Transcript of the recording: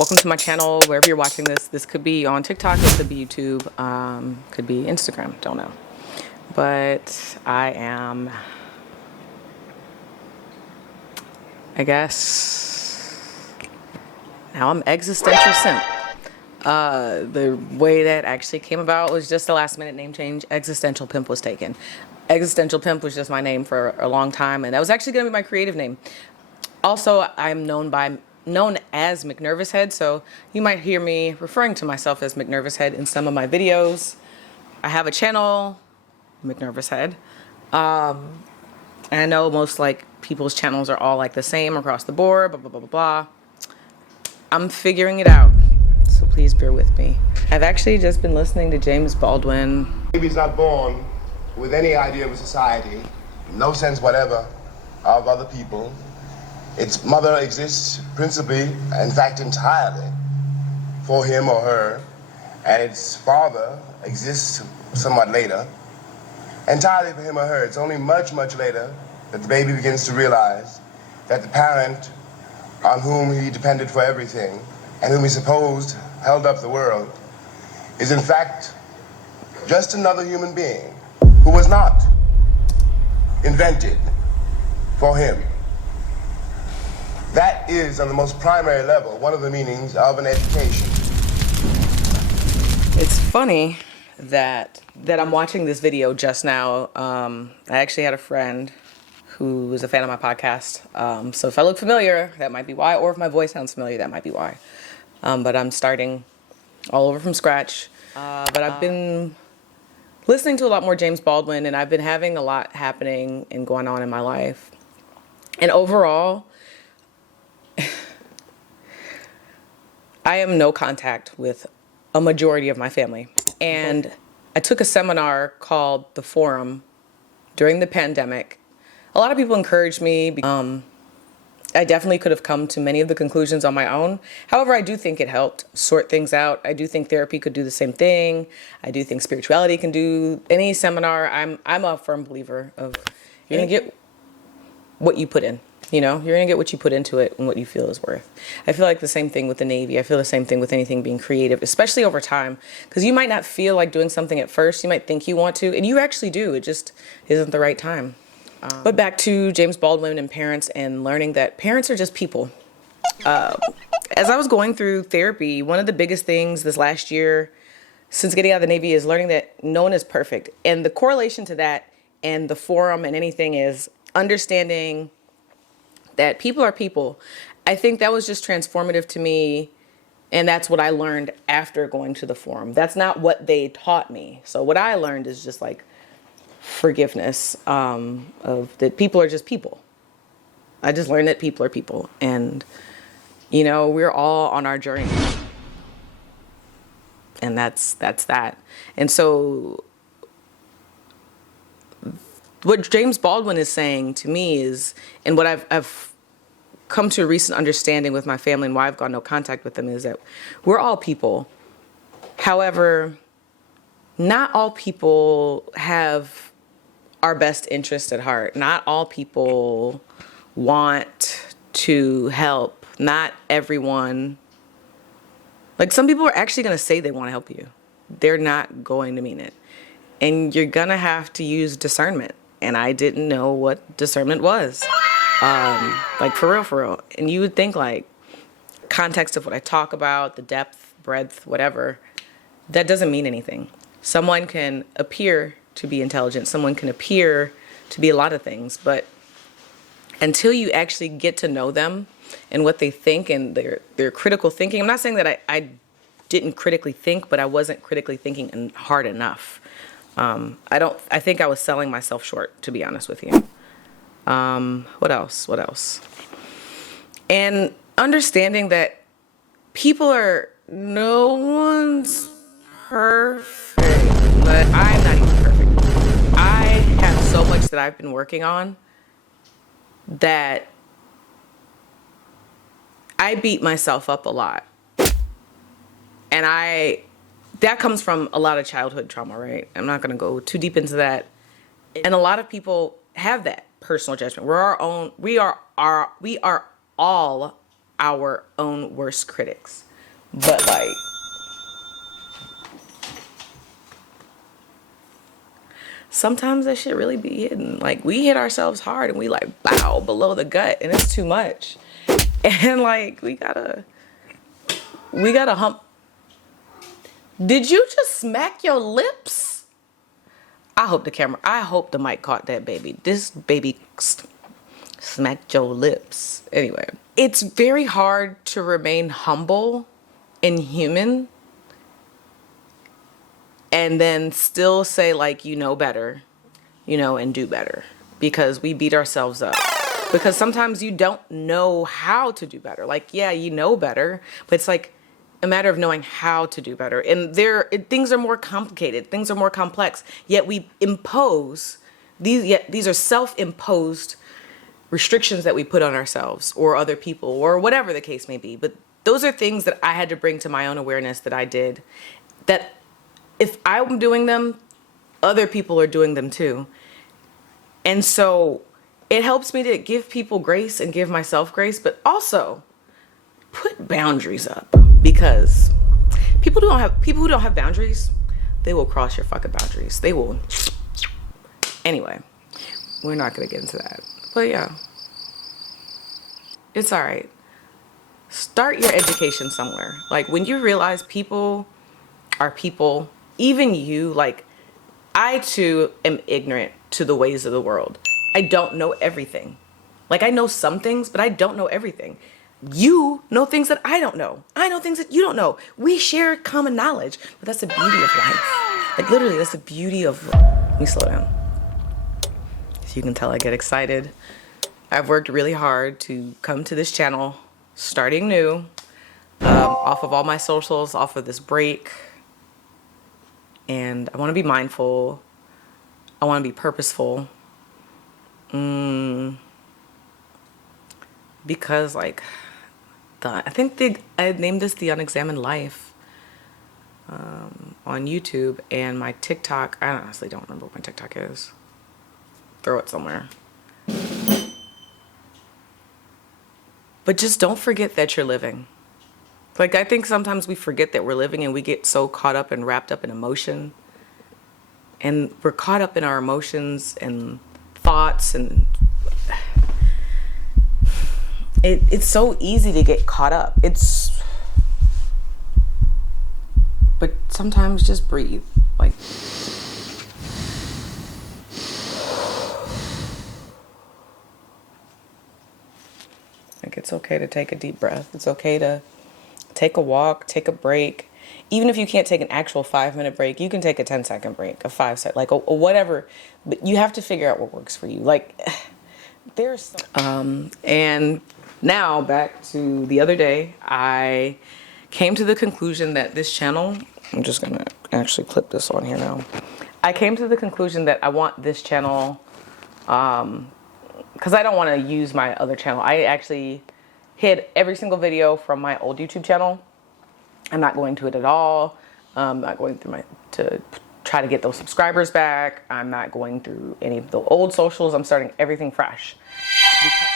Welcome to my channel, wherever you're watching this. This could be on TikTok, it could be YouTube, could be Instagram, don't know. But I am, I guess, now I'm existential simp. The way that actually came about was just a last minute name change. Existential Pimp was taken. Existential Pimp was just my name for a long time, and that was actually going to be my creative name. Also, I'm known as McNervous Head, so you might hear me referring to myself as McNervous Head in some of my videos. I have a channel, McNervous Head. And I know most people's channels are all the same across the board, blah, blah, blah, blah, blah. I'm figuring it out, so please bear with me. I've actually just been listening to James Baldwin. Baby's not born with any idea of a society, no sense whatever of other people. Its mother exists principally, in fact entirely, for him or her, and its father exists somewhat later, entirely for him or her. It's only much, much later that the baby begins to realize that the parent on whom he depended for everything and whom he supposed held up the world is in fact just another human being who was not invented for him. That is, on the most primary level, one of the meanings of an education. It's funny that I'm watching this video just now. I actually had a friend who was a fan of my podcast. So if I look familiar, that might be why, or if my voice sounds familiar, that might be why. But I'm starting all over from scratch. But I've been listening to a lot more James Baldwin, and I've been having a lot happening and going on in my life. And overall, I am no contact with a majority of my family. And I took a seminar called The Forum during the pandemic. A lot of people encouraged me. I definitely could have come to many of the conclusions on my own. However, I do think it helped sort things out. I do think therapy could do the same thing. I do think spirituality can do any seminar. I'm a firm believer of you're gonna get what you put in. You know, you're going to get what you put into it and what you feel is worth. I feel like the same thing with the Navy. I feel the same thing with anything being creative, especially over time. Because you might not feel like doing something at first. You might think you want to, and you actually do. It just isn't the right time. But back to James Baldwin and parents and learning that parents are just people. As I was going through therapy, one of the biggest things this last year since getting out of the Navy is learning that no one is perfect. And the correlation to that and the forum and anything is understanding that people are people. I think that was just transformative to me, and that's what I learned after going to the forum. That's not what they taught me. So what I learned is just forgiveness of that people are just people. I just learned that people are people, and we're all on our journey, and that's that. And so what James Baldwin is saying to me is, and what I've come to a recent understanding with my family and why I've got no contact with them, is that we're all people. However, not all people have our best interest at heart. Not all people want to help. Not everyone. Some people are actually going to say they want to help you. They're not going to mean it. And you're going to have to use discernment. And I didn't know what discernment was. For real. And you would think context of what I talk about, the depth, breadth, whatever, that doesn't mean anything. Someone can appear to be intelligent. Someone can appear to be a lot of things. But until you actually get to know them and what they think and their critical thinking, I'm not saying that I didn't critically think, but I wasn't critically thinking hard enough. I think I was selling myself short, to be honest with you. What else? And understanding that no one's perfect, but I'm not even perfect. I have so much that I've been working on that I beat myself up a lot. And that comes from a lot of childhood trauma, right? I'm not going to go too deep into that. And a lot of people have that personal judgment. We are all our own worst critics. But like, sometimes that shit really be hitting. Like, we hit ourselves hard and we like bow below the gut and it's too much. And like, we gotta hump. Did you just smack your lips? I hope the mic caught that, baby. This baby smacked your lips. Anyway, it's very hard to remain humble and human and then still say like, you know better, and do better, because we beat ourselves up. Because sometimes you don't know how to do better. Like, yeah, you know better, but it's like a matter of knowing how to do better. And things are more complicated, things are more complex, yet we impose these are self-imposed restrictions that we put on ourselves or other people or whatever the case may be. But those are things that I had to bring to my own awareness that I did, that if I'm doing them, other people are doing them too. And so it helps me to give people grace and give myself grace, but also put boundaries up, because people who don't have boundaries, they will cross your fucking boundaries. They will. Anyway, we're not going to get into that. But yeah, it's all right. Start your education somewhere. Like, when you realize people are people, even you, like, I too am ignorant to the ways of the world. I don't know everything. Like, I know some things, but I don't know everything. You know things that I don't know. I know things that you don't know. We share common knowledge, but that's the beauty of life. Like, literally, that's the beauty of... Let me slow down. So you can tell I get excited. I've worked really hard to come to this channel, starting new, off of all my socials, off of this break. And I want to be mindful. I want to be purposeful. Because, like, I think I named this The Unexamined Life on YouTube, and my TikTok, I honestly don't remember what my TikTok is. Throw it somewhere. But just don't forget that you're living. Like, I think sometimes we forget that we're living and we get so caught up and wrapped up in emotion. And we're caught up in our emotions and thoughts, and it's so easy to get caught up. But sometimes just breathe. Like, it's okay to take a deep breath. It's okay to take a walk, take a break. Even if you can't take an actual 5-minute break, you can take a 10-second break, a 5-second, like a whatever. But you have to figure out what works for you. Like, there's and now back to the other day, I came to the conclusion that this channel, I'm just gonna actually clip this on here now. I came to the conclusion that I want this channel, because I don't want to use my other channel. I actually hid every single video from my old YouTube channel. I'm not going to it at all. I'm not going through to try to get those subscribers back. I'm not going through any of the old socials. I'm starting everything fresh. Because